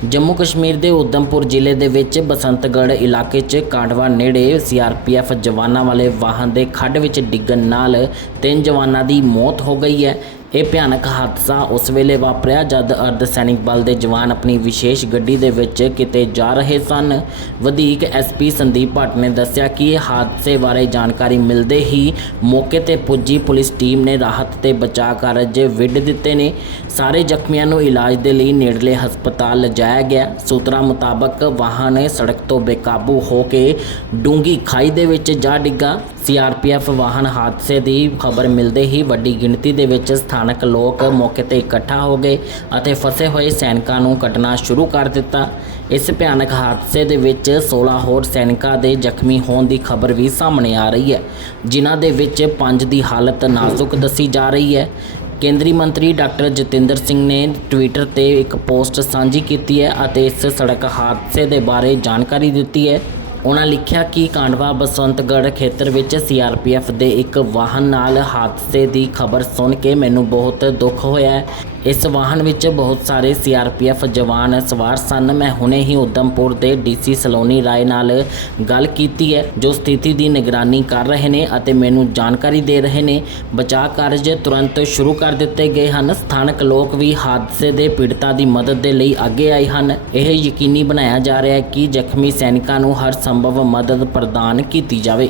ਜੰਮੂ ਕਸ਼ਮੀਰ ਦੇ ਉਧਮਪੁਰ ਜ਼ਿਲ੍ਹੇ ਦੇ ਵਿੱਚ ਬਸੰਤਗੜ੍ਹ ਇਲਾਕੇ 'ਚ ਕਾਂਡਵਾ ਨੇੜੇ ਸੀਆਰਪੀਐਫ ਜਵਾਨਾਂ ਵਾਲੇ ਵਾਹਨ ਦੇ ਖੱਡ ਵਿੱਚ ਡਿੱਗਣ ਨਾਲ ਤਿੰਨ ਜਵਾਨਾਂ ਦੀ ਮੌਤ ਹੋ ਗਈ ਹੈ। ਇਹ ਭਿਆਨਕ ਹਾਦਸਾ ਉਸ ਵੇਲੇ ਵਾਪਰਿਆ ਜਦ ਅਰਧ ਸੈਨਿਕ ਬਲ ਦੇ ਜਵਾਨ ਆਪਣੀ ਵਿਸ਼ੇਸ਼ ਗੱਡੀ ਦੇ ਵਿੱਚ ਕਿਤੇ ਜਾ ਰਹੇ ਸਨ। ਵਧੇਕ ਐਸਪੀ ਸੰਦੀਪ ਭੱਟ ਨੇ ਦੱਸਿਆ ਕਿ ਇਹ ਹਾਦਸੇ ਬਾਰੇ ਜਾਣਕਾਰੀ ਮਿਲਦੇ ਹੀ ਮੌਕੇ ਤੇ ਪੁੱਜੀ ਪੁਲਿਸ ਟੀਮ ਨੇ ਰਾਹਤ ਤੇ ਬਚਾਅ ਕਾਰਜ ਵਿੱਢ ਦਿੱਤੇ ਨੇ। ਸਾਰੇ ਜ਼ਖਮੀਆਂ ਨੂੰ ਇਲਾਜ ਦੇ ਲਈ ਨੇੜਲੇ ਹਸਪਤਾਲ ਲਿਜਾਇਆ ਗਿਆ। ਸੂਤਰਾਂ ਮੁਤਾਬਕ ਵਾਹਨ ਸੜਕ ਤੋਂ ਬੇਕਾਬੂ ਹੋ ਕੇ ਡੂੰਗੀ ਖਾਈ ਦੇ ਵਿੱਚ ਜਾ ਡਿੱਗਾ। ਸੀਆਰਪੀਐਫ ਵਾਹਨ ਹਾਦਸੇ ਦੀ ਖਬਰ ਮਿਲਦੇ ਹੀ ਵੱਡੀ ਗਿਣਤੀ ਦੇ ਵਿੱਚ ਸਥਾਨਕ ਲੋਕ ਮੌਕੇ ਤੇ ਇਕੱਠਾ ਹੋ ਗਏ ਅਤੇ ਫਸੇ ਹੋਏ ਸੈਨਿਕਾਂ ਨੂੰ ਕੱਟਣਾ ਸ਼ੁਰੂ ਕਰ ਦਿੱਤਾ। ਇਸ ਭਿਆਨਕ ਹਾਦਸੇ ਦੇ ਵਿੱਚ 16 ਹੋਰ ਸੈਨਿਕਾਂ ਦੇ ਜ਼ਖਮੀ ਹੋਣ ਦੀ ਖਬਰ ਵੀ ਸਾਹਮਣੇ ਆ ਰਹੀ ਹੈ, ਜਿਨ੍ਹਾਂ ਦੇ ਵਿੱਚ 5 ਦੀ ਹਾਲਤ ਨਾਜ਼ੁਕ ਦੱਸੀ ਜਾ ਰਹੀ ਹੈ। ਕੇਂਦਰੀ ਮੰਤਰੀ ਡਾਕਟਰ ਜਤਿੰਦਰ ਸਿੰਘ ਨੇ ਟਵਿੱਟਰ ਤੇ ਇੱਕ ਪੋਸਟ ਸਾਂਝੀ ਕੀਤੀ ਹੈ ਅਤੇ ਇਸ ਸੜਕ ਹਾਦਸੇ ਦੇ ਬਾਰੇ ਜਾਣਕਾਰੀ ਦਿੱਤੀ ਹੈ। ਉਹਨਾਂ ਲਿਖਿਆ ਕਿ ਕਾਂਡਵਾ ਬਸੰਤਗੜ੍ਹ ਖੇਤਰ ਵਿੱਚ ਸੀਆਰਪੀਐਫ ਦੇ ਇੱਕ ਵਾਹਨ ਨਾਲ ਹਾਦਸੇ ਦੀ ਖਬਰ ਸੁਣ ਕੇ ਮੈਨੂੰ ਬਹੁਤ ਦੁੱਖ ਹੋਇਆ ਇਸ ਵਾਹਨ ਵਿੱਚ ਬਹੁਤ ਸਾਰੇ ਸੀਆਰਪੀਐਫ ਜਵਾਨ ਸਵਾਰ ਸਨ। ਮੈਂ ਹੁਣੇ ਹੀ ਉਦਮਪੁਰ ਦੇ ਡੀਸੀ ਸਲੋਨੀ ਰਾਏ ਨਾਲ ਗੱਲ ਕੀਤੀ ਹੈ, ਜੋ ਸਥਿਤੀ ਦੀ ਨਿਗਰਾਨੀ ਕਰ ਰਹੇ ਨੇ ਅਤੇ ਮੈਨੂੰ ਜਾਣਕਾਰੀ ਦੇ ਰਹੇ ਨੇ। ਬਚਾਅ ਕਾਰਜ ਤੁਰੰਤ ਸ਼ੁਰੂ ਕਰ ਦਿੱਤੇ ਗਏ ਹਨ। ਸਥਾਨਕ ਲੋਕ ਵੀ ਹਾਦਸੇ ਦੇ ਪੀੜਤਾਂ ਦੀ ਮਦਦ ਦੇ ਲਈ ਅੱਗੇ ਆਏ ਹਨ। ਇਹ ਯਕੀਨੀ ਬਣਾਇਆ ਜਾ ਰਿਹਾ ਹੈ ਕਿ ਜ਼ਖਮੀ ਸੈਨਿਕਾਂ ਨੂੰ ਹਰ ਸੰਭਵ ਮਦਦ ਪ੍ਰਦਾਨ ਕੀਤੀ ਜਾਵੇ।